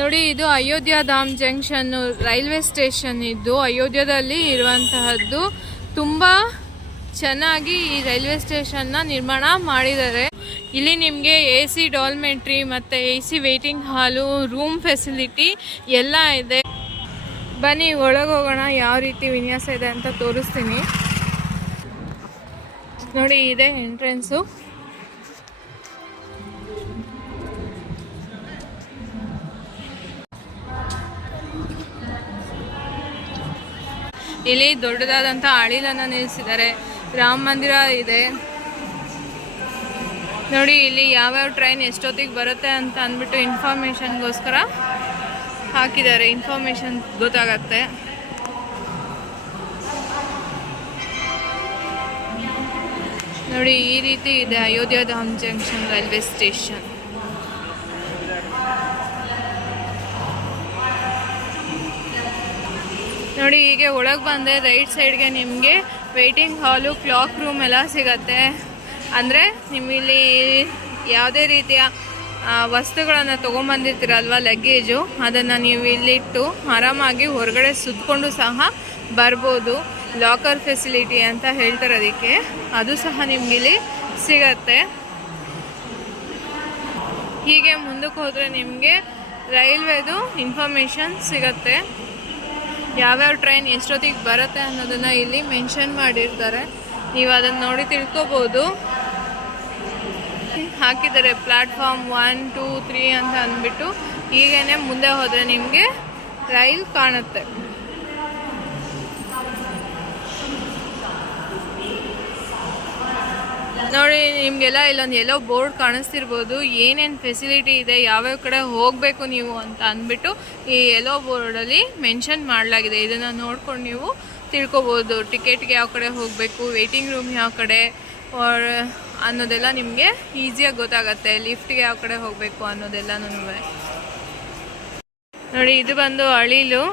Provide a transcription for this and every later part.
ನೋಡಿ, ಇದು Ayodhya Dham junction railway station. ಇದ್ದು ಅಯೋಧ್ಯದಲ್ಲಿ ಇರುವಂತಹದ್ದು. ತುಂಬಾ ಚೆನ್ನಾಗಿ ಈ ರೈಲ್ವೆ ಸ್ಟೇಷನ್ನ ನಿರ್ಮಾಣ ಮಾಡಿದ್ದಾರೆ. ಇಲ್ಲಿ ನಿಮಗೆ AC ಡಾರ್ಮೆಟ್ರಿ ಮತ್ತು AC ವೇಟಿಂಗ್ ಹಾಲು, ರೂಮ್ ಫೆಸಿಲಿಟಿ ಎಲ್ಲ ಇದೆ. ಬನ್ನಿ ಒಳಗೆ ಹೋಗೋಣ, ಯಾವ ರೀತಿ ವಿನ್ಯಾಸ ಇದೆ ಅಂತ ತೋರಿಸ್ತೀನಿ. ನೋಡಿ, ಇದೆ ಎಂಟ್ರೆನ್ಸು. ಇಲ್ಲಿ ದೊಡ್ಡದಾದಂಥ ಅಳಿಲನ್ನು ನಿಲ್ಲಿಸಿದ್ದಾರೆ. ರಾಮ ಮಂದಿರ ಇದೆ ನೋಡಿ. ಇಲ್ಲಿ ಯಾವ್ಯಾವ ಟ್ರೈನ್ ಎಷ್ಟೊತ್ತಿಗೆ ಬರುತ್ತೆ ಅಂತ ಅಂದ್ಬಿಟ್ಟು ಇನ್ಫಾರ್ಮೇಷನ್ಗೋಸ್ಕರ ಹಾಕಿದ್ದಾರೆ. ಇನ್ಫಾರ್ಮೇಷನ್ ಗೊತ್ತಾಗತ್ತೆ. ನೋಡಿ, ಈ ರೀತಿ ಇದೆ Ayodhya Dham junction railway station. ನೋಡಿ, ಹೀಗೆ ಒಳಗೆ ಬಂದರೆ ರೈಟ್ ಸೈಡ್ಗೆ ನಿಮಗೆ ವೇಟಿಂಗ್ ಹಾಲು, ಕ್ಲಾಕ್ ರೂಮ್ ಎಲ್ಲ ಸಿಗತ್ತೆ. ಅಂದರೆ ನಿಮ್ಮಲ್ಲಿ ಯಾವುದೇ ರೀತಿಯ ವಸ್ತುಗಳನ್ನು ತೊಗೊಂಬಂದಿರ್ತೀರಲ್ವ, ಲಗೇಜು, ಅದನ್ನು ನೀವು ಇಲ್ಲಿಟ್ಟು ಆರಾಮಾಗಿ ಹೊರಗಡೆ ಸುತ್ತಕೊಂಡು ಸಹ ಬರ್ಬೋದು. ಲಾಕರ್ ಫೆಸಿಲಿಟಿ ಅಂತ ಹೇಳ್ತಾರೆ ಅದಕ್ಕೆ, ಅದು ಸಹ ನಿಮಗಿಲ್ಲಿ ಸಿಗತ್ತೆ. ಹೀಗೆ ಮುಂದಕ್ಕೆ ಹೋದರೆ ನಿಮಗೆ ರೈಲ್ವೆದು ಇನ್ಫಾರ್ಮೇಷನ್ ಸಿಗತ್ತೆ. ಯಾವ್ಯಾವ ಟ್ರೈನ್ ಎಷ್ಟೊತ್ತಿಗೆ ಬರುತ್ತೆ ಅನ್ನೋದನ್ನು ಇಲ್ಲಿ ಮೆನ್ಷನ್ ಮಾಡಿರ್ತಾರೆ. ನೀವು ಅದನ್ನು ನೋಡಿ ತಿಳ್ಕೊಬೋದು. ಹಾಕಿದ್ದಾರೆ ಪ್ಲಾಟ್ಫಾರ್ಮ್ 1, 2, 3 ಅಂತ ಅಂದ್ಬಿಟ್ಟು. ಹೀಗೇ ಮುಂದೆ ಹೋದರೆ ನಿಮಗೆ ರೈಲ್ ಕಾಣುತ್ತೆ. ನೋಡಿ, ನಿಮಗೆಲ್ಲ ಇಲ್ಲೊಂದು ಎಲ್ಲೋ ಬೋರ್ಡ್ ಕಾಣಿಸ್ತಿರ್ಬೋದು. ಏನೇನು ಫೆಸಿಲಿಟಿ ಇದೆ, ಯಾವ್ಯಾವ ಕಡೆ ಹೋಗಬೇಕು ನೀವು ಅಂತ ಅಂದ್ಬಿಟ್ಟು ಈ ಎಲ್ಲೋ ಬೋರ್ಡಲ್ಲಿ ಮೆನ್ಷನ್ ಮಾಡಲಾಗಿದೆ. ಇದನ್ನು ನೋಡ್ಕೊಂಡು ನೀವು ತಿಳ್ಕೊಬೋದು. ಟಿಕೆಟ್ಗೆ ಯಾವ ಕಡೆ ಹೋಗಬೇಕು, ವೇಟಿಂಗ್ ರೂಮ್ ಯಾವ ಕಡೆ ಅನ್ನೋದೆಲ್ಲ ನಿಮಗೆ ಈಸಿಯಾಗಿ ಗೊತ್ತಾಗತ್ತೆ. ಲಿಫ್ಟ್ಗೆ ಯಾವ ಕಡೆ ಹೋಗಬೇಕು ಅನ್ನೋದೆಲ್ಲನೂ. ನೋಡಿ, ಇದು ಬಂದು ಅಳಿಲು.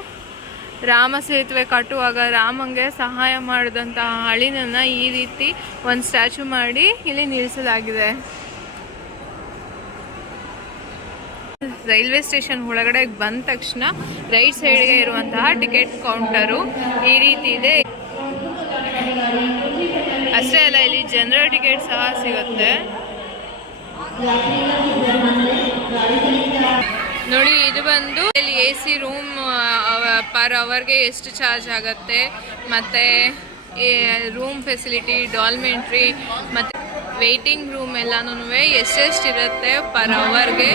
ರಾಮ ಸೇತುವೆ ಕಟ್ಟುವಾಗ ರಾಮಂಗೆ ಸಹಾಯ ಮಾಡಿದಂತಹ ಅಳಿಲನ್ನು ಈ ರೀತಿ ಒಂದು ಸ್ಟ್ಯಾಚು ಮಾಡಿ ಇಲ್ಲಿ ನಿಲ್ಲಿಸಲಾಗಿದೆ. ರೈಲ್ವೆ ಸ್ಟೇಷನ್ ಒಳಗಡೆ ಬಂದ ತಕ್ಷಣ ರೈಟ್ ಸೈಡ್ಗೆ ಇರುವಂತಹ ಟಿಕೆಟ್ ಕೌಂಟರು ಈ ರೀತಿ ಇದೆ. ಅಷ್ಟೇ ಅಲ್ಲ, ಇಲ್ಲಿ ಜನರಲ್ ಟಿಕೆಟ್ ಸಹ ಸಿಗುತ್ತೆ. ನೋಡಿ, ಇದು ಬಂದು ಇಲ್ಲಿ AC ರೂಮ್ ಪರ್ ಅವರ್ಗೆ ಎಷ್ಟು ಚಾರ್ಜ್ ಆಗುತ್ತೆ, ಮತ್ತು ರೂಮ್ ಫೆಸಿಲಿಟಿ, ಡಾರ್ಮೆಟ್ರಿ ಮತ್ತು ವೇಟಿಂಗ್ ರೂಮ್ ಎಲ್ಲನೂ ಎಷ್ಟೆಷ್ಟಿರುತ್ತೆ ಪರ್ ಅವರ್ಗೆ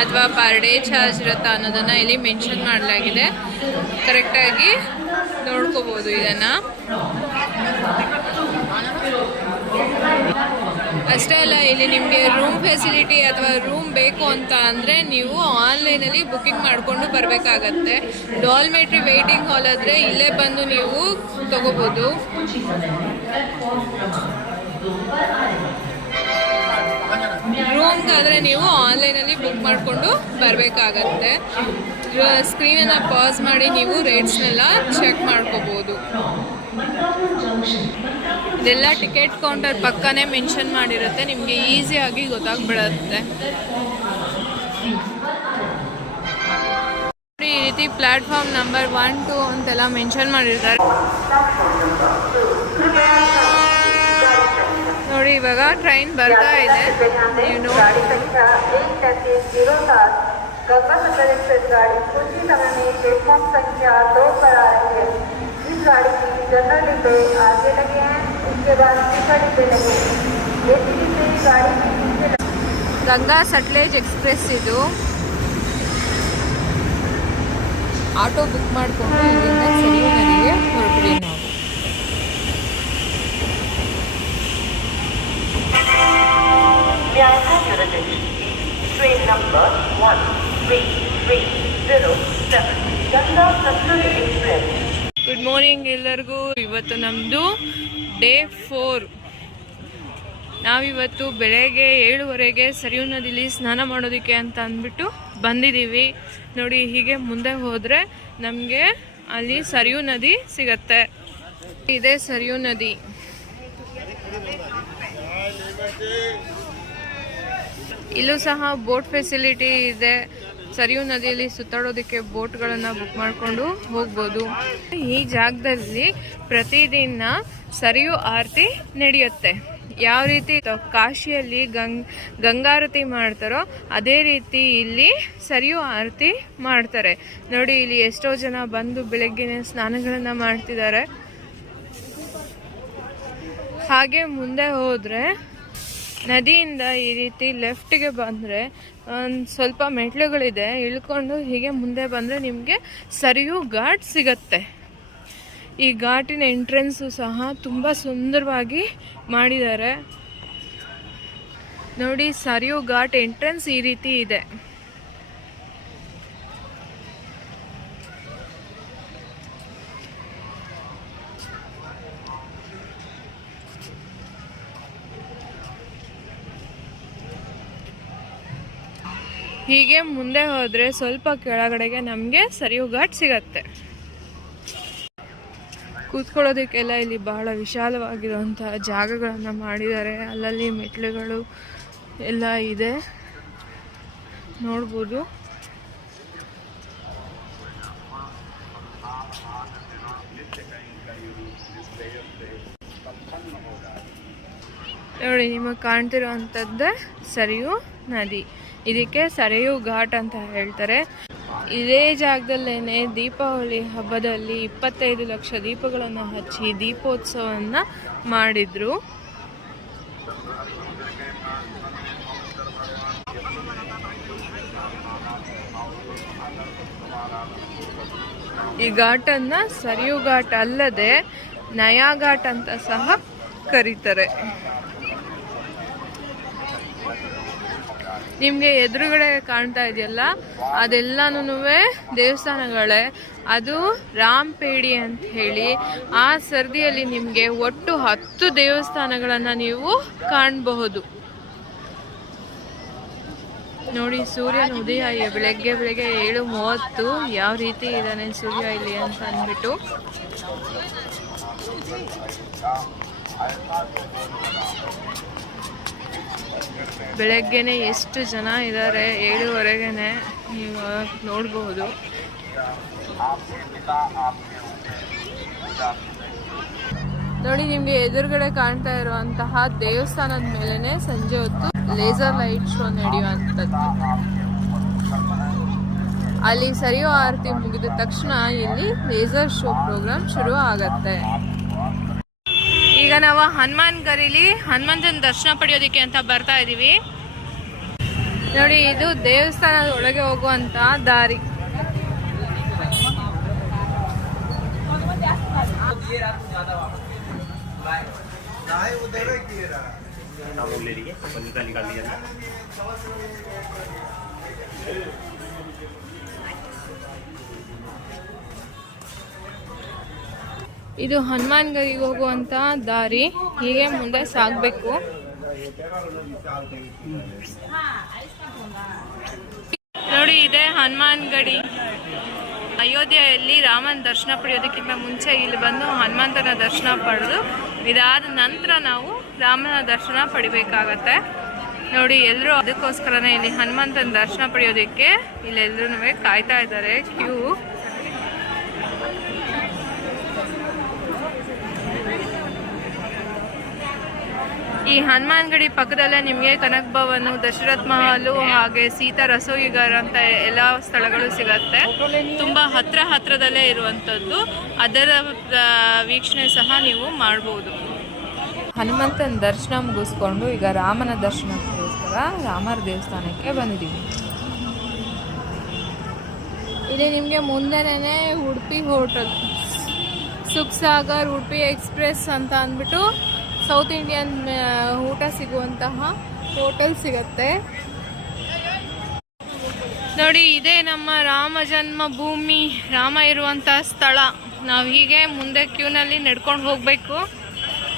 ಅಥವಾ ಪರ್ ಡೇ ಚಾರ್ಜ್ ಇರುತ್ತೆ ಅನ್ನೋದನ್ನು ಇಲ್ಲಿ ಮೆನ್ಷನ್ ಮಾಡಲಾಗಿದೆ. ಕರೆಕ್ಟಾಗಿ ನೋಡ್ಕೋಬೋದು ಇದನ್ನು. ಅಷ್ಟೇ ಅಲ್ಲ, ಇಲ್ಲಿ ನಿಮಗೆ ರೂಮ್ ಫೆಸಿಲಿಟಿ ಅಥವಾ ರೂಮ್ ಬೇಕು ಅಂತ ಅಂದರೆ ನೀವು ಆನ್ಲೈನಲ್ಲಿ ಬುಕ್ಕಿಂಗ್ ಮಾಡಿಕೊಂಡು ಬರಬೇಕಾಗತ್ತೆ. ಡಾರ್ಮೆಟ್ರಿ ವೇಟಿಂಗ್ ಹಾಲ್ ಆದರೆ ಇಲ್ಲೇ ಬಂದು ನೀವು ತಗೋಬೋದು. ರೂಮ್ಗಾದರೆ ನೀವು ಆನ್ಲೈನಲ್ಲಿ ಬುಕ್ ಮಾಡಿಕೊಂಡು ಬರಬೇಕಾಗತ್ತೆ. ಸ್ಕ್ರೀನನ್ನು ಪಾಸ್ ಮಾಡಿ ನೀವು ರೇಟ್ಸ್ನೆಲ್ಲ ಚೆಕ್ ಮಾಡ್ಕೋಬೋದು. ಇದೆಲ್ಲ ಟಿಕೆಟ್ ಕೌಂಟರ್ ಪಕ್ಕನೇ ಮೆನ್ಷನ್ ಮಾಡಿರುತ್ತೆ, ನಿಮಗೆ ಈಸಿಯಾಗಿ ಗೊತ್ತಾಗ್ಬಿಡುತ್ತೆ. ಈ ರೀತಿ ಪ್ಲಾಟ್ಫಾರ್ಮ್ ನಂಬರ್ 1, 2 ಅಂತೆಲ್ಲ ಮೆನ್ಷನ್ ಮಾಡಿರ್ತಾರೆ. ನೋಡಿ, ಇವಾಗ ಟ್ರೈನ್ ಬರ್ತಾ ಇದೆ. ನೀವು गंगा सागर एक्सप्रेस गाड़ी कुछ ही समय में प्लेटफॉर्म संख्या 2 पर आ रही है। इस गाड़ी की जनरल डिब्बे आगे लगे हैं, उसके बाद स्लीपर डिब्बे लगे हैं। AC डिब्बे गाड़ी के नीचे गंगा सटलेज एक्सप्रेस ಇದು ಆಟೋ ಬುಕ್ ಮಾಡಿಕೊಂಡು ಇಲ್ಲಿಂದ ಸರಿಯು ನದಿಗೆ ಹೊರಟ್ವಿ ನಾವು. Train number 1337 Ganga Sutlej express. Good morning ಎಲ್ಲರಿಗೂ. ಇವತ್ತು ನಮ್ಮದು ಡೇ 4. ನಾವಿವತ್ತು ಬೆಳಗ್ಗೆ 7:30ಗೆ ಸರಿಯು ನದಿಲಿ ಸ್ನಾನ ಮಾಡೋದಕ್ಕೆ ಅಂತ ಅಂದ್ಬಿಟ್ಟು ಬಂದಿದ್ದೀವಿ. ನೋಡಿ, ಹೀಗೆ ಮುಂದೆ ಹೋದರೆ ನಮಗೆ ಅಲ್ಲಿ ಸರಿಯು ನದಿ ಸಿಗತ್ತೆ. ಇದೇ ಸರಿಯು ನದಿ. ಇಲ್ಲೂ ಸಹ ಬೋಟ್ ಫೆಸಿಲಿಟಿ ಇದೆ. ಸರಿಯೂ ನದಿಯಲ್ಲಿ ಸುತ್ತಾಡೋದಕ್ಕೆ ಬೋಟ್ಗಳನ್ನು ಬುಕ್ ಮಾಡಿಕೊಂಡು ಹೋಗ್ಬೋದು. ಈ ಜಾಗದಲ್ಲಿ ಪ್ರತಿದಿನ ಸರಿಯೂ ಆರತಿ ನಡೆಯುತ್ತೆ. ಯಾವ ರೀತಿ ಕಾಶಿಯಲ್ಲಿ ಗಂಗಾರತಿ ಮಾಡ್ತಾರೋ ಅದೇ ರೀತಿ ಇಲ್ಲಿ ಸರಿಯೂ ಆರತಿ ಮಾಡ್ತಾರೆ. ನೋಡಿ ಇಲ್ಲಿ ಎಷ್ಟೋ ಜನ ಬಂದು ಬೆಳಗ್ಗೆನೆ ಸ್ನಾನಗಳನ್ನು ಮಾಡ್ತಿದ್ದಾರೆ. ಹಾಗೆ ಮುಂದೆ ಹೋದರೆ ನದಿಯಿಂದ ಈ ರೀತಿ ಲೆಫ್ಟ್ಗೆ ಬಂದರೆ ಒಂದು ಸ್ವಲ್ಪ ಮೆಟ್ಲುಗಳಿದೆ, ಇಳ್ಕೊಂಡು ಹೀಗೆ ಮುಂದೆ ಬಂದರೆ ನಿಮಗೆ ಸರಿಯೂ ಘಾಟ್ ಸಿಗತ್ತೆ. ಈ ಘಾಟಿನ ಎಂಟ್ರೆನ್ಸು ಸಹ ತುಂಬ ಸುಂದರವಾಗಿ ಮಾಡಿದ್ದಾರೆ. ನೋಡಿ ಸರಿಯೂ ಘಾಟ್ ಎಂಟ್ರೆನ್ಸ್ ಈ ರೀತಿ ಇದೆ. ಹೀಗೆ ಮುಂದೆ ಹೋದರೆ ಸ್ವಲ್ಪ ಕೆಳಗಡೆಗೆ ನಮಗೆ ಸರಿಯೂ ಘಾಟ್ ಸಿಗತ್ತೆ. ಕೂತ್ಕೊಳ್ಳೋದಕ್ಕೆಲ್ಲ ಇಲ್ಲಿ ಬಹಳ ವಿಶಾಲವಾಗಿರುವಂತಹ ಜಾಗಗಳನ್ನು ಮಾಡಿದ್ದಾರೆ. ಅಲ್ಲಲ್ಲಿ ಮೆಟ್ಲುಗಳು ಎಲ್ಲ ಇದೆ, ನೋಡ್ಬೋದು. ನೋಡಿ ನಿಮಗೆ ಕಾಣ್ತಿರೋವಂಥದ್ದೇ ಸರಿಯೂ ನದಿ. ಇದಕ್ಕೆ ಸರಿಯೂ ಘಾಟ್ ಅಂತ ಹೇಳ್ತಾರೆ. ಇದೇ ಜಾಗದಲ್ಲೇನೆ ದೀಪಾವಳಿ ಹಬ್ಬದಲ್ಲಿ 25 ಲಕ್ಷ ದೀಪಗಳನ್ನು ಹಚ್ಚಿ ದೀಪೋತ್ಸವವನ್ನು ಮಾಡಿದ್ರು. ಈ ಘಾಟನ್ನು ಸರಿಯೂ ಘಾಟ್ ಅಲ್ಲದೆ ನಯಾ ಘಾಟ್ ಅಂತ ಸಹ ಕರೀತಾರೆ. ನಿಮಗೆ ಎದುರುಗಡೆ ಕಾಣ್ತಾ ಇದೆಯಲ್ಲ ಅದೆಲ್ಲನೂ ದೇವಸ್ಥಾನಗಳೇ. ಅದು ರಾಮಪೇಡಿ ಅಂತ ಹೇಳಿ. ಆ ಸರದಿಯಲ್ಲಿ ನಿಮಗೆ ಒಟ್ಟು 10 ದೇವಸ್ಥಾನಗಳನ್ನು ನೀವು ಕಾಣಬಹುದು. ನೋಡಿ ಸೂರ್ಯನ ಉದಯ ಬೆಳಗ್ಗೆ 7:30 ಯಾವ ರೀತಿ ಇದ್ದಾನೆ ಸೂರ್ಯ ಇಲ್ಲಿ ಅಂತ ಅಂದ್ಬಿಟ್ಟು. ಬೆಳಗ್ಗೆನೆ ಎಷ್ಟು ಜನ ಇದ್ದಾರೆ, 7:30ಗೆನೆ ನೀವು ನೋಡಬಹುದು. ನೋಡಿ ನಿಮಗೆ ಎದುರುಗಡೆ ಕಾಣ್ತಾ ಇರುವಂತಹ ದೇವಸ್ಥಾನದ ಮೇಲೆನೆ ಸಂಜೆ ಹೊತ್ತು ಲೇಸರ್ ಲೈಟ್ ಶೋ ನಡೆಯುವಂಥದ್ದು. ಅಲ್ಲಿ ಸರಿಯೂ ಆರತಿ ಮುಗಿದ ತಕ್ಷಣ ಇಲ್ಲಿ ಲೇಸರ್ ಶೋ ಪ್ರೋಗ್ರಾಮ್ ಶುರು ಆಗತ್ತೆ. ಈಗ ನಾವು ಹನುಮಾನ್ ಗರಿಲಿ ಹನುಮಂತನ ದರ್ಶನ ಪಡೆಯೋದಕ್ಕೆ ಅಂತ ಬರ್ತಾ ಇದೀವಿ. ನೋಡಿ ಇದು ದೇವಸ್ಥಾನದ ಒಳಗೆ ಹೋಗುವಂತ ದಾರಿ. ಇದು ಹನುಮಾನ್ ಗರಿಗೆ ಹೋಗುವಂತ ದಾರಿ. ಹೀಗೆ ಮುಂದೆ ಸಾಗಬೇಕು. ನೋಡಿ ಇದೆ ಹನುಮಾನ್ ಗಡಿ. ಅಯೋಧ್ಯೆಯಲ್ಲಿ ರಾಮನ ದರ್ಶನ ಪಡೆಯೋದಕ್ಕಿಂತ ಮುಂಚೆ ಇಲ್ಲಿ ಬಂದು ಹನುಮಂತನ ದರ್ಶನ ಪಡೆದು ಇದಾದ ನಂತರ ನಾವು ರಾಮನ ದರ್ಶನ ಪಡಿಬೇಕಾಗತ್ತೆ. ನೋಡಿ ಎಲ್ಲರೂ ಅದಕ್ಕೋಸ್ಕರನೇ ಇಲ್ಲಿ ಹನುಮಂತನ ದರ್ಶನ ಪಡೆಯೋದಕ್ಕೆ ಇಲ್ಲೆಲ್ಲರೂ ಕಾಯ್ತಾ ಇದ್ದಾರೆ ಕ್ಯೂ. ಈ ಹನುಮಾನ್ ಗಡಿ ಪಕ್ಕದಲ್ಲೇ ನಿಮಗೆ ಕನಕ್ ಭವನ್, ದಶರಥ್ ಮಹಲ್, ಹಾಗೆ ಸೀತಾ ರಸೋಯಿಗಾರ ಅಂತ ಎಲ್ಲ ಸ್ಥಳಗಳು ಸಿಗತ್ತೆ. ತುಂಬಾ ಹತ್ರದಲ್ಲೇ ಇರುವಂಥದ್ದು. ಅದರ ವೀಕ್ಷಣೆ ಸಹ ನೀವು ಮಾಡ್ಬೋದು. ಹನುಮಂತನ ದರ್ಶನ ಮುಗಿಸ್ಕೊಂಡು ಈಗ ರಾಮನ ದರ್ಶನಕ್ಕೋಸ್ಕರ ರಾಮರ ದೇವಸ್ಥಾನಕ್ಕೆ ಬಂದಿದ್ದೀವಿ. ಇಲ್ಲಿ ನಿಮಗೆ ಮುಂದೆನೇ ಉಡುಪಿ ಹೋಟೆಲ್, ಸುಖ್ ಸಾಗರ್ ಉಡುಪಿ ಎಕ್ಸ್ಪ್ರೆಸ್ ಅಂತ ಅಂದ್ಬಿಟ್ಟು ಸೌತ್ ಇಂಡಿಯನ್ ಊಟ ಸಿಗುವಂತಹ ಹೋಟೆಲ್ ಸಿಗತ್ತೆ. ನೋಡಿ ಇದೇ ನಮ್ಮ ರಾಮ ಜನ್ಮ ಭೂಮಿ, ರಾಮ ಇರುವಂತಹ ಸ್ಥಳ. ನಾವು ಹೀಗೆ ಮುಂದೆ ಕ್ಯೂನಲ್ಲಿ ನಡ್ಕೊಂಡು ಹೋಗಬೇಕು.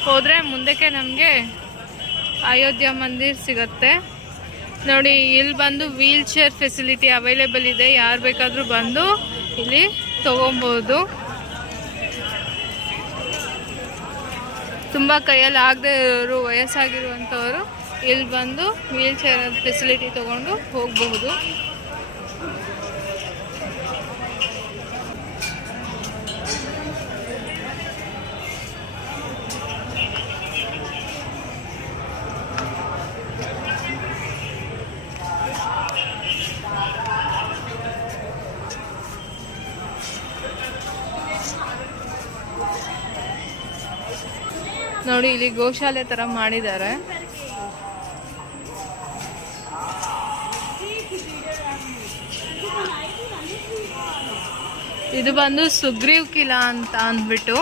ಹೋದರೆ ಮುಂದಕ್ಕೆ ನಮಗೆ ಅಯೋಧ್ಯ ಮಂದಿರ್ ಸಿಗತ್ತೆ. ನೋಡಿ ಇಲ್ಲಿ ಬಂದು ವೀಲ್ ಚೇರ್ ಫೆಸಿಲಿಟಿ ಅವೈಲೇಬಲ್ ಇದೆ. ಯಾರು ಬೇಕಾದರೂ ಬಂದು ಇಲ್ಲಿ ತಗೊಬೋದು. ತುಂಬ ಕೈಯಲ್ಲಿ ಆಗದೆ ಇರೋರು, ವಯಸ್ಸಾಗಿರುವಂಥವರು ಇಲ್ಲಿ ಬಂದು ವೀಲ್ ಚೇರ್ ಫೆಸಿಲಿಟಿ ತೊಗೊಂಡು ಹೋಗಬಹುದು. ನೋಡಿ ಇಲ್ಲಿ ಗೋಶಾಲೆ ತರ ಮಾಡಿದ್ದಾರೆ. ಇದು ಬಂದು ಸುಗ್ರೀವ್ ಕಿಲಾ ಅಂತ ಅಂದ್ಬಿಟ್ಟು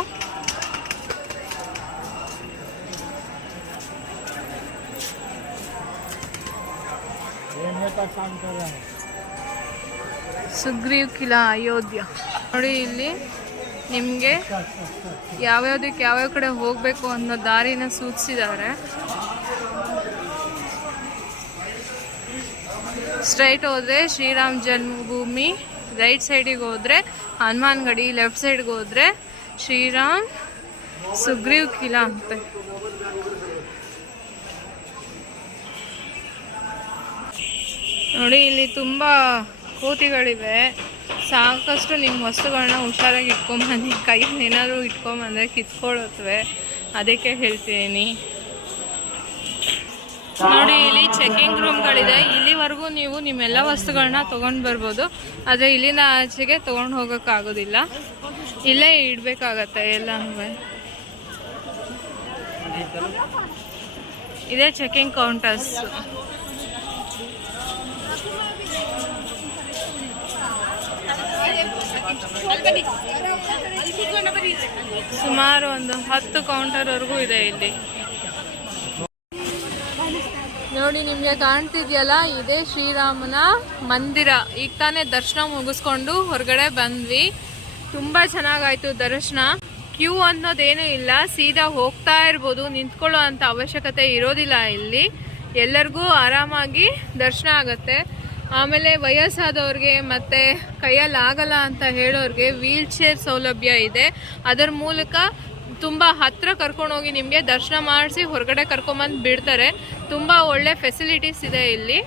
ಸುಗ್ರೀವ್ ಕಿಲಾ ಅಯೋಧ್ಯ. ನೋಡಿ ಇಲ್ಲಿ ನಿಮಗೆ ಯಾವ್ಯಾವ್ದಕ್ಕೆ ಯಾವ್ಯಾವ ಕಡೆ ಹೋಗಬೇಕು ಅನ್ನೋ ದಾರಿನ ಸೂಚಿಸಿದ್ದಾರೆ. ಸ್ಟ್ರೈಟ್ ಹೋದರೆ ಶ್ರೀರಾಮ್ ಜನ್ಮಭೂಮಿ, ರೈಟ್ ಸೈಡಿಗೆ ಹೋದರೆ ಹನುಮಾನ್ ಗಡಿ, ಲೆಫ್ಟ್ ಸೈಡ್ಗೆ ಹೋದರೆ ಶ್ರೀರಾಮ್ ಸುಗ್ರೀವ್ ಕಿಲಾ ಅಂತೆ. ನೋಡಿ ಇಲ್ಲಿ ತುಂಬ ಕೋತಿಗಳಿವೆ. ಸಾಕಷ್ಟು ನಿಮ್ಮ ವಸ್ತುಗಳನ್ನ ಹುಷಾರಾಗಿ ಇಟ್ಕೊಂಬನ್ನಿ. ಕೈಯಲ್ಲಿ ಏನಾದರೂ ಇಟ್ಕೊಂಬಂದರೆ ಕಿತ್ಕೊಳ್ಳುತ್ತವೆ, ಅದಕ್ಕೆ ಹೇಳ್ತೀನಿ. ನೋಡಿ ಇಲ್ಲಿ ಚೆಕಿಂಗ್ ರೂಮ್ಗಳಿದೆ. ಇಲ್ಲಿವರೆಗೂ ನೀವು ನಿಮ್ಮೆಲ್ಲ ವಸ್ತುಗಳನ್ನ ತೊಗೊಂಡು ಬರ್ಬೋದು, ಆದರೆ ಇಲ್ಲಿಂದ ಆಚೆಗೆ ತೊಗೊಂಡು ಹೋಗೋಕ್ಕಾಗೋದಿಲ್ಲ, ಇಲ್ಲೇ ಇಡಬೇಕಾಗತ್ತೆ ಎಲ್ಲನೂ. ಇದೇ ಚೆಕಿಂಗ್ ಕೌಂಟರ್ಸ್. ಸುಮಾರು ಒಂದು 10 ಕೌಂಟರ್ವರೆಗೂ ಇದೆ ಇಲ್ಲಿ. ನೋಡಿ ನಿಮಗೆ ಕಾಣ್ತಿದ್ಯಲ್ಲ, ಇದೇ ಶ್ರೀರಾಮನ ಮಂದಿರ. ಈಗ ತಾನೇ ದರ್ಶನ ಮುಗಿಸ್ಕೊಂಡು ಹೊರಗಡೆ ಬಂದ್ವಿ. ತುಂಬ ಚೆನ್ನಾಗಾಯ್ತು ದರ್ಶನ. ಕ್ಯೂ ಅನ್ನೋದೇನು ಇಲ್ಲ, ಸೀದಾ ಹೋಗ್ತಾ ಇರ್ಬೋದು, ನಿಂತ್ಕೊಳ್ಳೋ ಅಂಥ ಅವಶ್ಯಕತೆ ಇರೋದಿಲ್ಲ ಇಲ್ಲಿ. ಎಲ್ಲರಿಗೂ ಆರಾಮಾಗಿ ದರ್ಶನ ಆಗುತ್ತೆ. ಆಮೇಲೆ ವಯಸ್ಸಾದವ್ರಿಗೆ ಮತ್ತು ಕೈಯಲ್ಲಿ ಆಗಲ್ಲ ಅಂತ ಹೇಳೋರಿಗೆ ವೀಲ್ ಚೇರ್ ಸೌಲಭ್ಯ ಇದೆ. ಅದರ ಮೂಲಕ ತುಂಬ ಹತ್ತಿರ ಕರ್ಕೊಂಡೋಗಿ ನಿಮಗೆ ದರ್ಶನ ಮಾಡಿಸಿ ಹೊರಗಡೆ ಕರ್ಕೊಂಬಂದು ಬಿಡ್ತಾರೆ. ತುಂಬ ಒಳ್ಳೆ ಫೆಸಿಲಿಟೀಸ್ ಇದೆ ಇಲ್ಲಿ.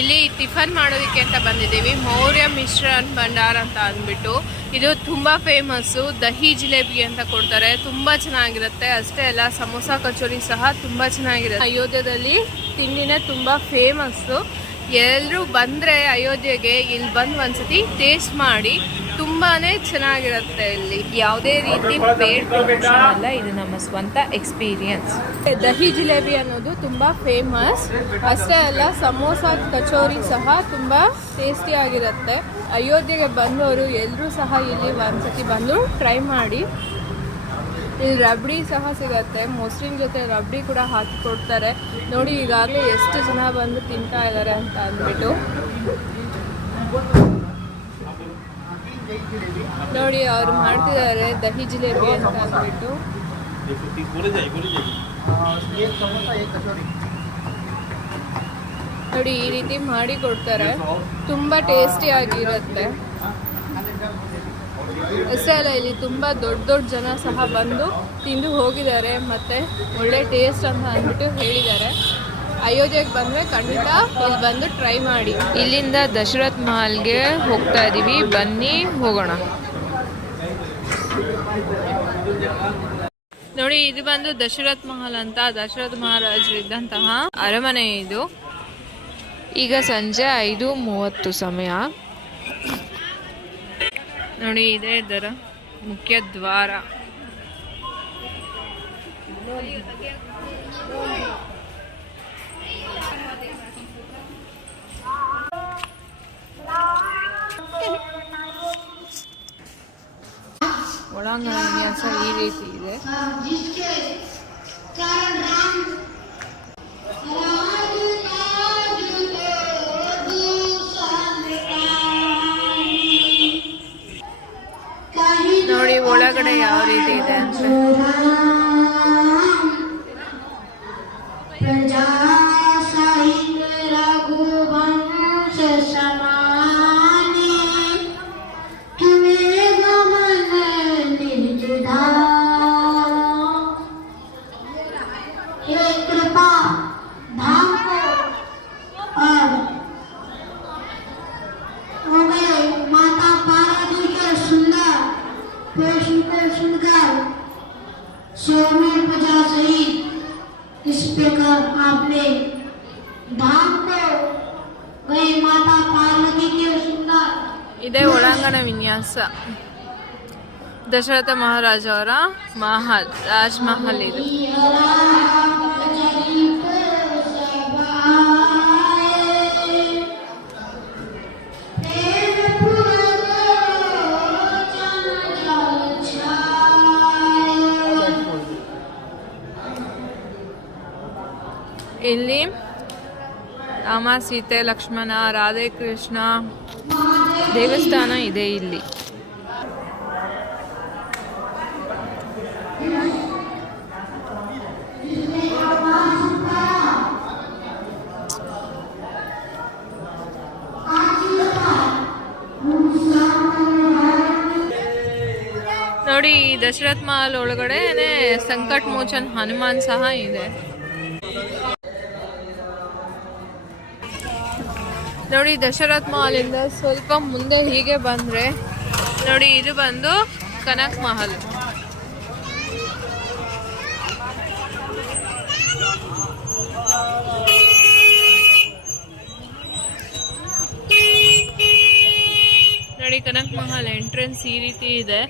ಇಲ್ಲಿ ಟಿಫನ್ ಮಾಡೋದಕ್ಕೆ ಅಂತ ಬಂದಿದ್ದೀವಿ. ಮೌರ್ಯ ಮಿಶ್ರನ್ ಭಂಡಾರ ಅಂತ ಅಂದ್ಬಿಟ್ಟು ಇದು ತುಂಬ ಫೇಮಸ್ಸು. ದಹಿ ಜಿಲೇಬಿ ಅಂತ ಕೊಡ್ತಾರೆ, ತುಂಬ ಚೆನ್ನಾಗಿರುತ್ತೆ. ಅಷ್ಟೇ ಅಲ್ಲ, ಸಮೋಸ ಕಚೋರಿ ಸಹ ತುಂಬ ಚೆನ್ನಾಗಿರುತ್ತೆ. ಅಯೋಧ್ಯದಲ್ಲಿ ತಿಂಡಿನೇ ತುಂಬ ಫೇಮಸ್ಸು. ಎಲ್ಲರೂ ಬಂದರೆ ಅಯೋಧ್ಯೆಗೆ ಇಲ್ಲಿ ಬಂದು ಒಂದ್ಸತಿ ಟೇಸ್ಟ್ ಮಾಡಿ, ತುಂಬಾ ಚೆನ್ನಾಗಿರುತ್ತೆ. ಇಲ್ಲಿ ಯಾವುದೇ ರೀತಿ ಪೇಡ್ ಪ್ರಮೋಷನ್ ಅಲ್ಲ, ಇದು ನಮ್ಮ ಸ್ವಂತ ಎಕ್ಸ್ಪೀರಿಯನ್ಸ್. ದಹಿ ಜಿಲೇಬಿ ಅನ್ನೋದು ತುಂಬ ಫೇಮಸ್. ಅಷ್ಟೇ ಅಲ್ಲ, ಸಮೋಸ ಕಚೋರಿ ಸಹ ತುಂಬ ಟೇಸ್ಟಿಯಾಗಿರುತ್ತೆ. ಅಯೋಧ್ಯೆಗೆ ಬಂದವರು ಎಲ್ಲರೂ ಸಹ ಇಲ್ಲಿ ಒಂದ್ಸತಿ ಬಂದು ಟ್ರೈ ಮಾಡಿ. ಇಲ್ಲಿ ರಬಡಿ ಸಹ ಸಿಗುತ್ತೆ. ಮೊಸರಿನ ಜೊತೆ ರಬಡಿ ಕೂಡ ಹಾಕಿ ಕೊಡ್ತಾರೆ. ನೋಡಿ ಈಗಾಗಲೇ ಎಷ್ಟು ಜನ ಬಂದು ತಿಂತಾ ಇದ್ದಾರೆ ಅಂತ ಅಂದ್ಬಿಟ್ಟು. ನೋಡಿ ಅವ್ರು ಮಾಡ್ತಿದ್ದಾರೆ ದಹಿ ಜಿಲೇಬಿ ಅಂತ ಅಂದ್ಬಿಟ್ಟು. ನೋಡಿ ಈ ರೀತಿ ಮಾಡಿ ಕೊಡ್ತಾರೆ, ತುಂಬ ಟೇಸ್ಟಿ ಆಗಿರುತ್ತೆ. ಅಷ್ಟೇ ಅಲ್ಲ, ಇಲ್ಲಿ ತುಂಬ ದೊಡ್ಡ ದೊಡ್ಡ ಜನ ಸಹ ಬಂದು ತಿಂದು ಹೋಗಿದ್ದಾರೆ, ಮತ್ತು ಒಳ್ಳೆ ಟೇಸ್ಟ್ ಅಂತ ಅಂದ್ಬಿಟ್ಟು ಹೇಳಿದ್ದಾರೆ. ಅಯೋಧ್ಯೆಗೆ ಬಂದರೆ ಖಂಡಿತ ಇಲ್ಲಿ ಬಂದು ಟ್ರೈ ಮಾಡಿ. ಇಲ್ಲಿಂದ ದಶರಥ್ ಮಹಲ್ಗೆ ಹೋಗ್ತಾ ಇದ್ದೀವಿ, ಬನ್ನಿ ಹೋಗೋಣ. ನೋಡಿ ಇದು ಬಂದು ದಶರಥ್ ಮಹಲ್ ಅಂತ, ದಶರಥ್ ಮಹಾರಾಜರಿದ್ದಂತಹ ಅರಮನೆ ಇದು. ಈಗ ಸಂಜೆ 5:30 ಸಮಯ. ನೋಡಿ ಇದೇ ಇದರ ಮುಖ್ಯ ದ್ವಾರ. ಒಳಾಂಗಣ ವಿನ್ಯಾಸ ಈ ರೀತಿ ಇದೆ. ನೋಡಿ ಒಳಗಡೆ ಯಾವ ರೀತಿ ಇದೆ ಅಂತ. Yeah. ಇದೇ ಒಳಾಂಗಣ ವಿನ್ಯಾಸ. ದಶರಥ ಮಹಾರಾಜ ಅವರ ಮಹಲ್, ರಾಜ್ ಮಹಲ್ ಇದು. ಇಲ್ಲಿ ರಾಮ, ಸೀತೆ, ಲಕ್ಷ್ಮಣ, ರಾಧೆ ಕೃಷ್ಣ ದೇವಸ್ಥಾನ ಇದೆ ಇಲ್ಲಿ. ನೋಡಿ, ದಶರಥ್ ಮಹಲ್ ಒಳಗಡೆ ಸಂಕಟ್ ಮೋಚನ್ ಹನುಮಾನ್ ಸಹ ಇದೆ. ನೋಡಿ, ದಶರಥ್ ಮಹಲ್ ಇಂದ ಸ್ವಲ್ಪ ಮುಂದೆ ಹೀಗೆ ಬಂದ್ರೆ ನೋಡಿ, ಇದು ಬಂದು ಕನಕ್ ಮಹಲ್. ನೋಡಿ, ಕನಕ್ ಮಹಲ್ ಎಂಟ್ರೆನ್ಸ್ ಈ ರೀತಿ ಇದೆ.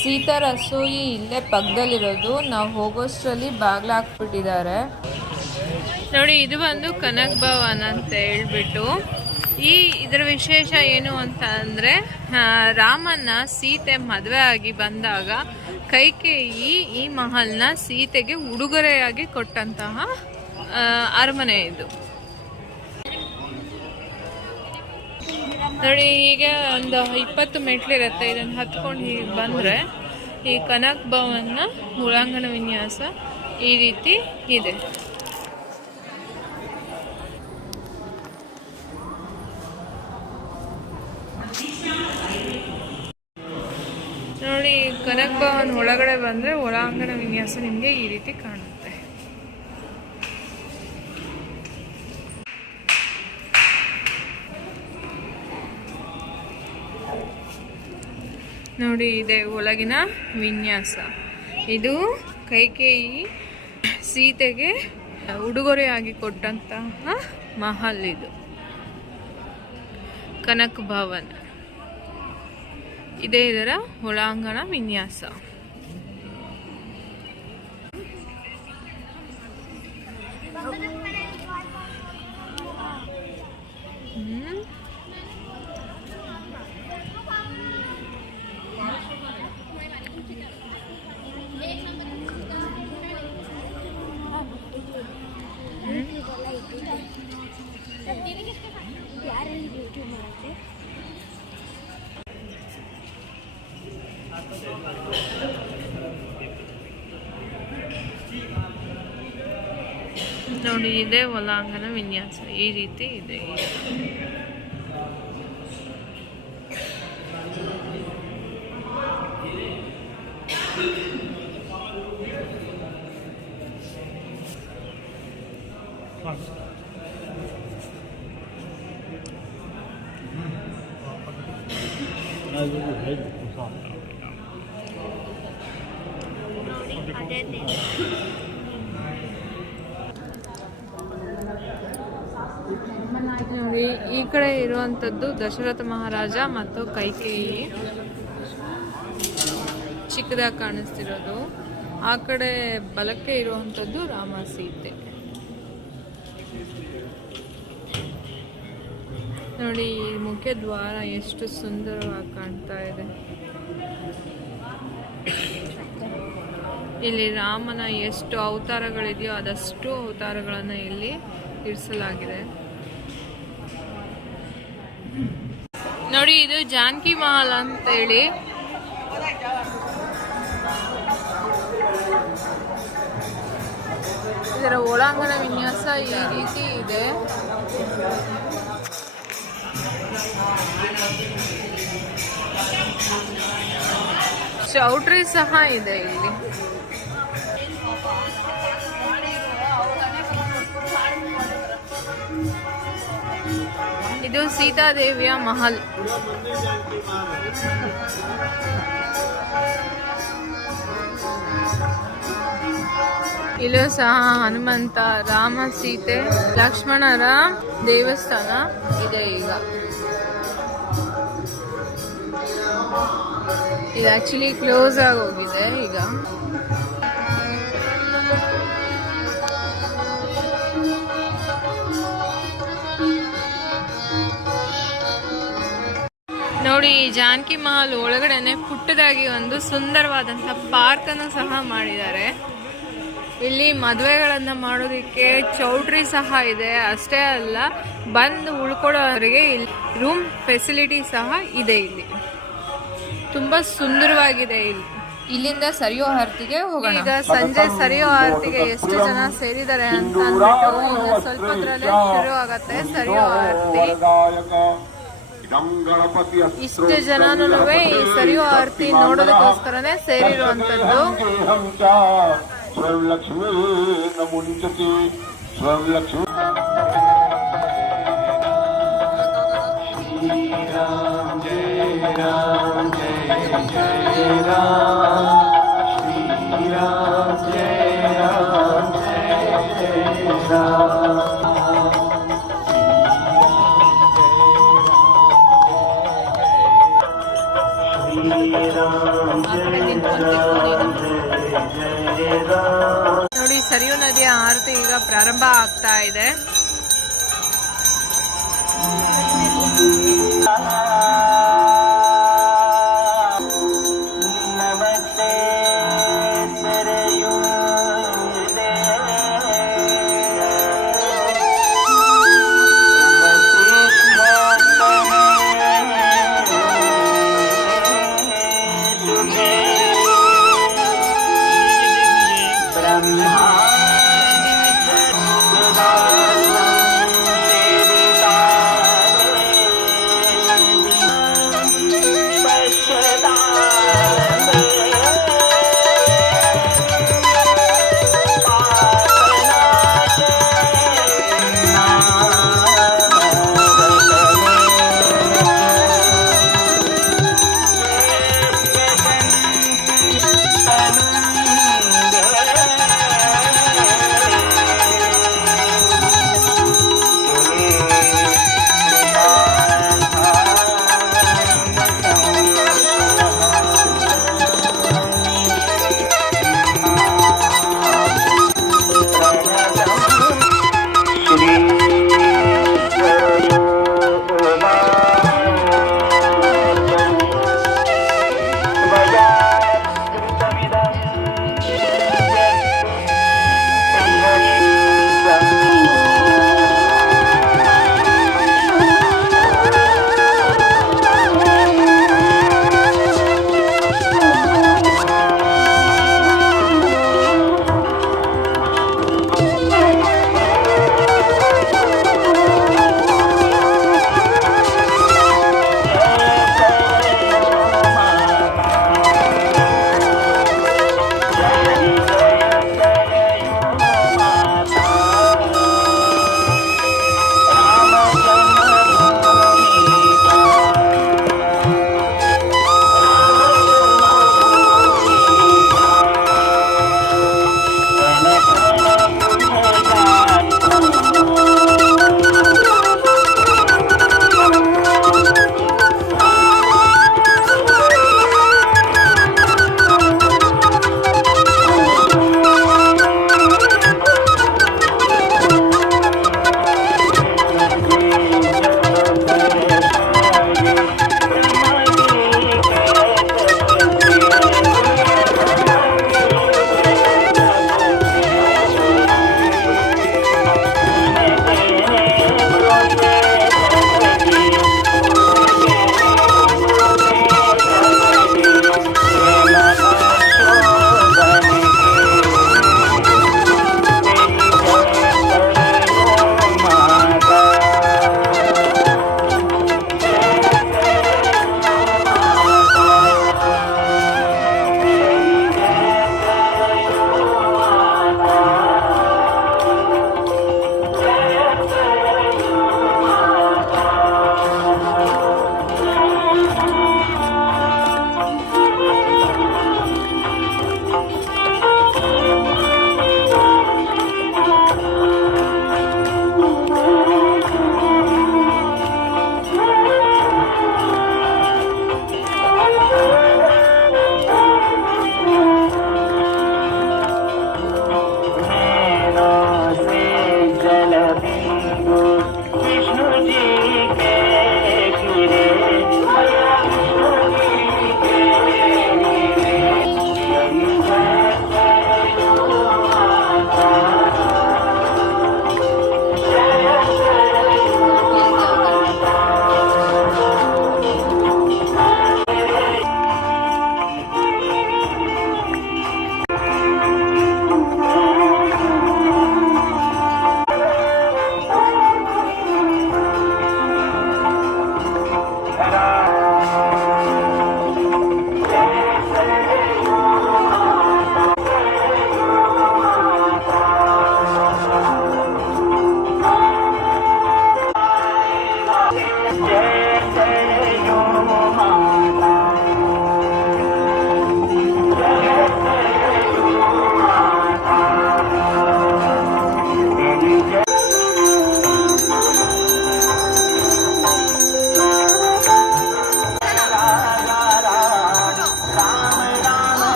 ಸೀತಾ ರಸೋಯಿ ಇಲ್ಲೇ ಪಕ್ಕದಲ್ಲಿರೋದು. ನಾವು ಹೋಗೋಷ್ಟರಲ್ಲಿ ಬಾಗ್ಲ ಹಾಕ್ಬಿಟ್ಟಿದ್ದಾರೆ. ನೋಡಿ, ಇದು ಬಂದು ಕನಕ್ ಭವನ್ ಅಂತ ಹೇಳ್ಬಿಟ್ಟು. ಇದರ ವಿಶೇಷ ಏನು ಅಂತ ಅಂದರೆ, ರಾಮನ ಸೀತೆ ಮದುವೆ ಆಗಿ ಬಂದಾಗ ಕೈಕೇಯಿ ಈ ಮಹಲ್ನ ಸೀತೆಗೆ ಉಡುಗೊರೆಯಾಗಿ ಕೊಟ್ಟಂತಹ ಅರಮನೆ ಇದು. ನೋಡಿ, ಹೀಗೆ ಒಂದು 20 ಮೆಟ್ಲಿರುತ್ತೆ. ಇದನ್ನು ಹತ್ಕೊಂಡು ಹೀಗೆ ಬಂದರೆ ಈ ಕನಕ್ ಭವನ್ನ ಒಳಾಂಗಣ ವಿನ್ಯಾಸ ಈ ರೀತಿ ಇದೆ. ನೋಡಿ, ಕನಕ್ ಭವನ್ ಒಳಗಡೆ ಬಂದರೆ ಒಳಾಂಗಣ ವಿನ್ಯಾಸ ನಿಮಗೆ ಈ ರೀತಿ ಕಾಣುತ್ತೆ. ನೋಡಿ, ಇದೆ ಒಳಗಿನ ವಿನ್ಯಾಸ. ಇದು ಕೈಕೇಯಿ ಸೀತೆಗೆ ಉಡುಗೊರೆಯಾಗಿ ಕೊಟ್ಟಂತಹ ಮಹಲ್. ಇದು ಕನಕ್ ಭವನ್. ಇದೇ ಇದರ ಒಳಾಂಗಣ ವಿನ್ಯಾಸ. ನೋಡಿ, ಇದೆ ಒಳಾಂಗಣ ವಿನ್ಯಾಸ ಈ ರೀತಿ ಇದೆ. ನೋಡಿ, ಈ ಕಡೆ ಇರುವಂಥದ್ದು ದಶರಥ ಮಹಾರಾಜ ಮತ್ತು ಕೈಕೇಯಿ ಚಿಕ್ಕದಾಗಿ ಕಾಣಿಸ್ತಿರೋದು. ಆ ಕಡೆ ಬಲಕ್ಕೆ ಇರುವಂಥದ್ದು ರಾಮ, ಸೀತೆ. ನೋಡಿ, ಮುಖ್ಯ ದ್ವಾರ ಎಷ್ಟು ಸುಂದರವಾಗಿ ಕಾಣ್ತಾ ಇದೆ. ಇಲ್ಲಿ ರಾಮನ ಎಷ್ಟು ಅವತಾರಗಳಿದೆಯೋ ಅದಷ್ಟು ಅವತಾರಗಳನ್ನು ಇಲ್ಲಿ ಇರಿಸಲಾಗಿದೆ. ನೋಡಿ, ಇದು ಜಾನಕಿ ಮಹಲ್ ಅಂತೇಳಿ. ಇದರ ಒಳಾಂಗಣ ವಿನ್ಯಾಸ ಈ ರೀತಿ ಇದೆ. ಚೌಟ್ರಿ ಸಹ ಇದೆ ಇಲ್ಲಿ. ಇದು ಸೀತಾದೇವಿಯ ಮಹಲ್. ಇಲ್ಲೂ ಸಹ ಹನುಮಂತ, ರಾಮ, ಸೀತೆ, ಲಕ್ಷ್ಮಣರ ದೇವಸ್ಥಾನ ಇದೆ. ಈಗ ಇದು ಆಕ್ಚುಲಿ ಕ್ಲೋಸ್ ಆಗಿ ಹೋಗಿದೆ ಈಗ. ನೋಡಿ, ಜಾನಕಿ ಮಹಲ್ ಒಳಗಡೆನೆ ಪುಟ್ಟದಾಗಿ ಒಂದು ಸುಂದರವಾದಂತಹ ಪಾರ್ಕ್ ಅನ್ನು ಸಹ ಮಾಡಿದ್ದಾರೆ. ಇಲ್ಲಿ ಮದುವೆಗಳನ್ನ ಮಾಡೋದಕ್ಕೆ ಚೌಟ್ರಿ ಸಹ ಇದೆ. ಅಷ್ಟೇ ಅಲ್ಲ, ಬಂದು ಉಳ್ಕೊಳ್ಳೋರಿಗೆ ಇಲ್ಲಿ ರೂಮ್ ಫೆಸಿಲಿಟಿ ಸಹ ಇದೆ. ಇಲ್ಲಿ ತುಂಬಾ ಸುಂದರವಾಗಿದೆ. ಇಲ್ಲಿಂದ ಸರಿಯೋ ಆರತಿಗೆ ಹೋಗೋಣ. ಈಗ ಸಂಜೆ ಸರಿಯೋ ಆರತಿಗೆ ಎಷ್ಟು ಜನ ಸೇರಿದ್ದಾರೆ ಅಂತ ಅಂದ್ಬಿಟ್ಟು ಇನ್ನು ಸ್ವಲ್ಪ ಹೊತ್ತರಲ್ಲೇ ಶುರು ಆಗತ್ತೆ ಸರಿಯೋ ಆರತಿ. ಇಷ್ಟು ಜನನೂ ಈ ಸರಿಯೋ ಆರತಿ ನೋಡೋದಕ್ಕೋಸ್ಕರನೇ ಸೇರಿರುವಂತದ್ದು. ನೋಡಿ, ಸರಿಯೂ ನದಿಯ ಆರತಿ ಈಗ ಪ್ರಾರಂಭ ಆಗ್ತಾ ಇದೆ.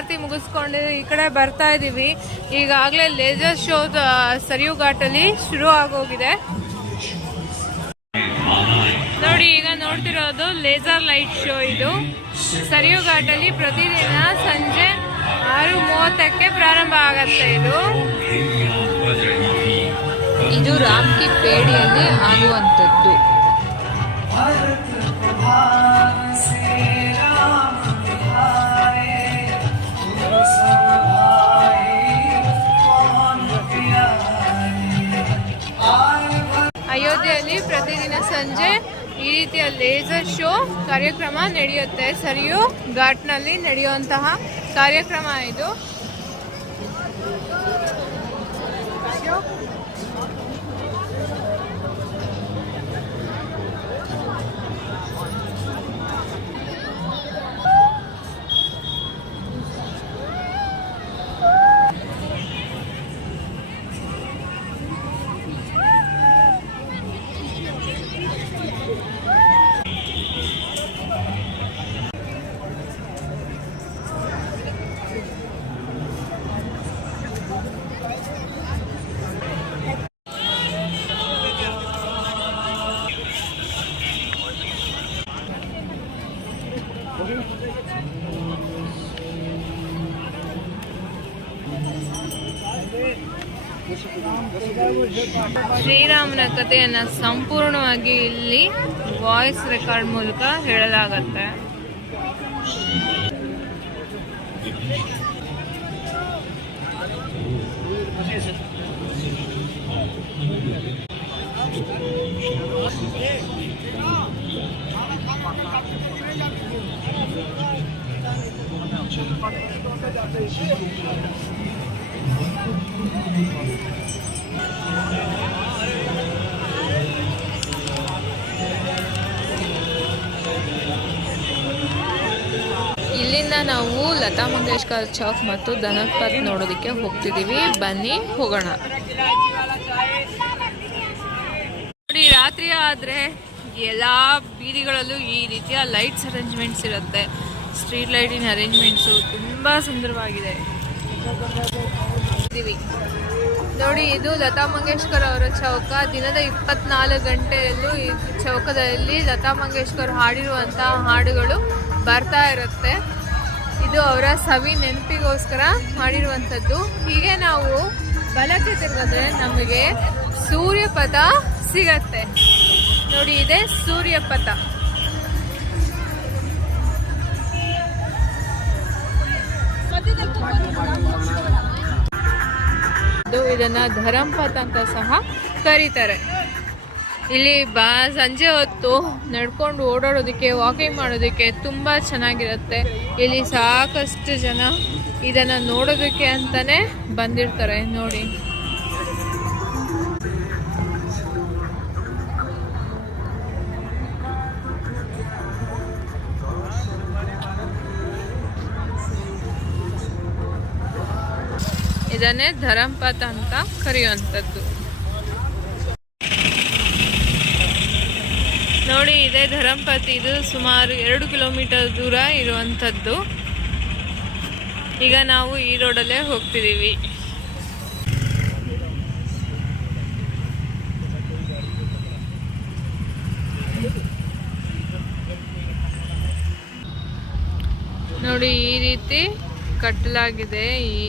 ಆರತಿ ಮುಗಿಸ್ಕೊಂಡು ಈ ಕಡೆ ಬರ್ತಾ ಇದ್ದೀವಿ. ಈಗಾಗಲೇ ಲೇಸರ್ ಶೋ ಸರಿಯು ಘಾಟಲ್ಲಿ ಶುರು ಆಗೋಗಿದೆ ನೋಡಿ. ಈಗ ನೋಡ್ತಿರೋದು ಲೇಸರ್ ಲೈಟ್ ಶೋ. ಇದು ಸರಿಯು ಘಾಟಲ್ಲಿ ಪ್ರತಿದಿನ ಸಂಜೆ 6:30ಕ್ಕೆ ಪ್ರಾರಂಭ ಆಗತ್ತೆ. ಇದು ರಾಮ್ಕಿ ಪೇಡಿಯಲ್ಲಿ ಆಗುವಂಥದ್ದು. ಅಯೋಧ್ಯೆಯಲ್ಲಿ ಪ್ರತಿದಿನ ಸಂಜೆ ಈ ರೀತಿಯ ಲೇಸರ್ ಶೋ ಕಾರ್ಯಕ್ರಮ ನಡೆಯುತ್ತೆ. ಸರಿಯು ಘಾಟ್ನಲ್ಲಿ ನಡೆಯುವಂತಹ ಕಾರ್ಯಕ್ರಮ ಇದು. ಶ್ರೀರಾಮನ ಕಥೆಯನ್ನು ಸಂಪೂರ್ಣವಾಗಿ ಇಲ್ಲಿ ವಾಯ್ಸ್ ರೆಕಾರ್ಡ್ ಮೂಲಕ ಹೇಳಲಾಗತ್ತೆ. ಇಲ್ಲಿಂದ ನಾವು ಲತಾ ಮಂಗೇಶ್ಕರ್ ಚೌಕ್ ಮತ್ತು ಧನತ್ ಪತ್ ನೋಡೋದಕ್ಕೆ ಹೋಗ್ತಿದ್ದೀವಿ. ಬನ್ನಿ ಹೋಗೋಣ. ನೋಡಿ, ರಾತ್ರಿ ಆದರೆ ಎಲ್ಲ ಬೀದಿಗಳಲ್ಲೂ ಈ ರೀತಿಯ ಲೈಟ್ಸ್ ಅರೇಂಜ್ಮೆಂಟ್ಸ್ ಇರುತ್ತೆ. ಸ್ಟ್ರೀಟ್ ಲೈಟಿನ ಅರೇಂಜ್ಮೆಂಟ್ಸು ತುಂಬ ಸುಂದರವಾಗಿದೆ. ನೋಡಿ, ಇದು ಲತಾ ಮಂಗೇಶ್ಕರ್ ಅವರ ಚೌಕ. ದಿನದ 24 ಗಂಟೆಯಲ್ಲೂ ಈ ಚೌಕದಲ್ಲಿ ಲತಾ ಮಂಗೇಶ್ಕರ್ ಹಾಡಿರುವಂತಹ ಹಾಡುಗಳು ಬರ್ತಾ ಇರುತ್ತೆ. ಇದು ಅವರ ಸವಿ ನೆನಪಿಗೋಸ್ಕರ ಮಾಡಿರುವಂಥದ್ದು. ಹೀಗೆ ನಾವು ಬಲಕ್ಕೆ ತಿರುಗಿದ್ರೆ ನಮಗೆ ಸೂರ್ಯಪಥ ಸಿಗತ್ತೆ. ನೋಡಿ, ಇದೆ ಸೂರ್ಯಪಥ. ಇದನ್ನ ಧರಂಪಥ ಅಂತ ಸಹ ಕರೀತಾರೆ. ಇಲ್ಲಿ ಸಂಜೆ ಹೊತ್ತು ನಡ್ಕೊಂಡು ಓಡಾಡೋದಕ್ಕೆ, ವಾಕಿಂಗ್ ಮಾಡೋದಕ್ಕೆ ತುಂಬ ಚೆನ್ನಾಗಿರುತ್ತೆ. ಇಲ್ಲಿ ಸಾಕಷ್ಟು ಜನ ಇದನ್ನು ನೋಡೋದಕ್ಕೆ ಅಂತಾನೆ ಬಂದಿರ್ತಾರೆ. ನೋಡಿ, ಇದನ್ನೇ ಧರಂಪಥ ಅಂತ ಕರೆಯುವಂಥದ್ದು. ನೋಡಿ, ಇದೇ ಧರಂಪಥ. ಇದು ಸುಮಾರು 2 ಕಿಲೋಮೀಟರ್ ದೂರ ಇರುವಂಥದ್ದು. ಈಗ ನಾವು ಈ ರೋಡಲ್ಲೇ ಹೋಗ್ತಿದ್ದೀವಿ. ನೋಡಿ, ಈ ರೀತಿ ಕಟ್ಟಲಾಗಿದೆ ಈ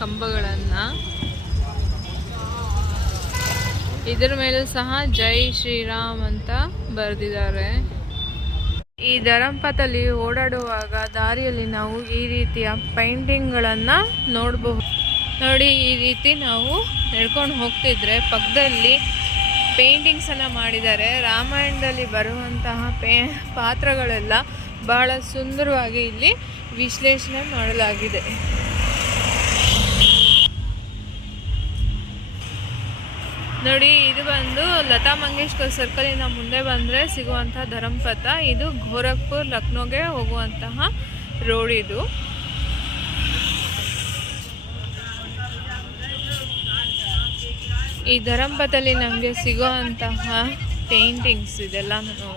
ಕಂಬಗಳನ್ನು. ಇದರ ಮೇಲೂ ಸಹ ಜೈ ಶ್ರೀರಾಮ್ ಅಂತ ಬರೆದಿದ್ದಾರೆ. ಈ ಧರಂಪಥಲ್ಲಿ ಓಡಾಡುವಾಗ ದಾರಿಯಲ್ಲಿ ನಾವು ಈ ರೀತಿಯ ಪೇಂಟಿಂಗ್ಗಳನ್ನು ನೋಡಬಹುದು. ನೋಡಿ, ಈ ರೀತಿ ನಾವು ನಡ್ಕೊಂಡು ಹೋಗ್ತಿದ್ರೆ ಪಕ್ಕದಲ್ಲಿ ಪೇಂಟಿಂಗ್ಸನ್ನು ಮಾಡಿದ್ದಾರೆ. ರಾಮಾಯಣದಲ್ಲಿ ಬರುವಂತಹ ಪಾತ್ರಗಳೆಲ್ಲ ಬಹಳ ಸುಂದರವಾಗಿ ಇಲ್ಲಿ ವಿಶ್ಲೇಷಣೆ ಮಾಡಲಾಗಿದೆ. ನೋಡಿ, ಇದು ಬಂದು ಲತಾ ಮಂಗೇಶ್ಕರ್ ಸರ್ಕಲಿನ ಮುಂದೆ ಬಂದರೆ ಸಿಗುವಂಥ ಧರಂಪಥ. ಇದು ಗೋರಖ್ಪುರ್ ಲಕ್ನೋಗೆ ಹೋಗುವಂತಹ ರೋಡ್. ಇದು ಈ ಧರಂಪಥಲ್ಲಿ ನಮಗೆ ಸಿಗುವಂತಹ ಪೇಂಟಿಂಗ್ಸ್ ಇದೆಲ್ಲನೂ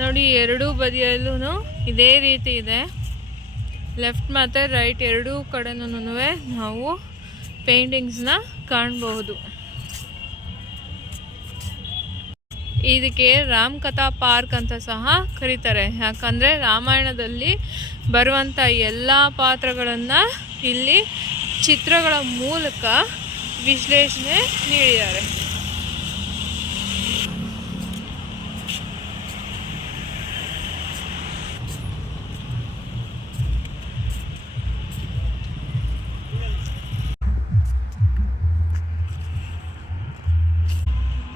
ನೋಡಿ ಎರಡೂ ಬದಿಯಲ್ಲೂ ಇದೇ ರೀತಿ ಇದೆ. ಲೆಫ್ಟ್ ಮತ್ತು ರೈಟ್ ಎರಡೂ ಕಡೆನೂ ನಾವು ಪೇಂಟಿಂಗ್ಸ್ನ ಕಾಣಬಹುದು. ಇದಕ್ಕೆ ರಾಮಕಥಾ ಪಾರ್ಕ್ ಅಂತ ಸಹ ಕರೀತಾರೆ. ಯಾಕಂದರೆ ರಾಮಾಯಣದಲ್ಲಿ ಬರುವಂಥ ಎಲ್ಲ ಪಾತ್ರಗಳನ್ನು ಇಲ್ಲಿ ಚಿತ್ರಗಳ ಮೂಲಕ ವಿಶ್ಲೇಷಣೆ ನೀಡಿದ್ದಾರೆ.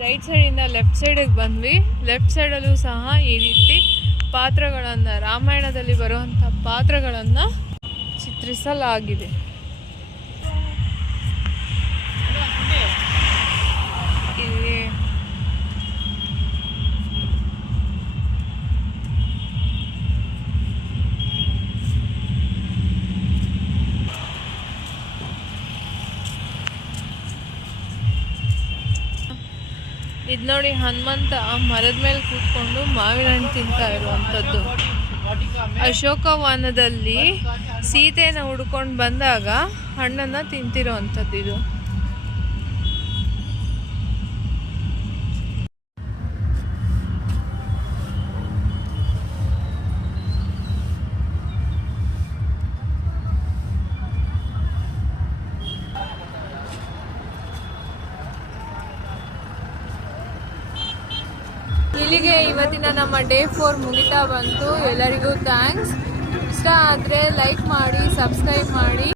ರೈಟ್ ಸೈಡಿಂದ ಲೆಫ್ಟ್ ಸೈಡಿಗೆ ಬಂದ್ವಿ. ಲೆಫ್ಟ್ ಸೈಡಲ್ಲೂ ಸಹ ಈ ರೀತಿ ಪಾತ್ರಗಳನ್ನು, ರಾಮಾಯಣದಲ್ಲಿ ಬರುವಂಥ ಪಾತ್ರಗಳನ್ನು ಚಿತ್ರಿಸಲಾಗಿದೆ. ಇಲ್ಲಿ ಇದು ನೋಡಿ, ಹನುಮಂತ ಮರದ ಮೇಲೆ ಕೂತ್ಕೊಂಡು ಮಾವಿನ ಹಣ್ಣು ತಿಂತಾ ಇರುವಂಥದ್ದು. ಅಶೋಕವನದಲ್ಲಿ ಸೀತೆನ ಹುಡ್ಕೊಂಡು ಬಂದಾಗ ಹಣ್ಣನ್ನು ತಿಂತಿರೋವಂಥದ್ದು ಇದು. ಇಲ್ಲಿಗೆ ಇವತ್ತಿನ ನಮ್ಮ ಡೇ 4 ಮುಗಿತಾ ಬಂತು. ಎಲ್ಲರಿಗೂ ಥ್ಯಾಂಕ್ಸ್. ಇಷ್ಟ ಆದರೆ ಲೈಕ್ ಮಾಡಿ, ಸಬ್ಸ್ಕ್ರೈಬ್ ಮಾಡಿ.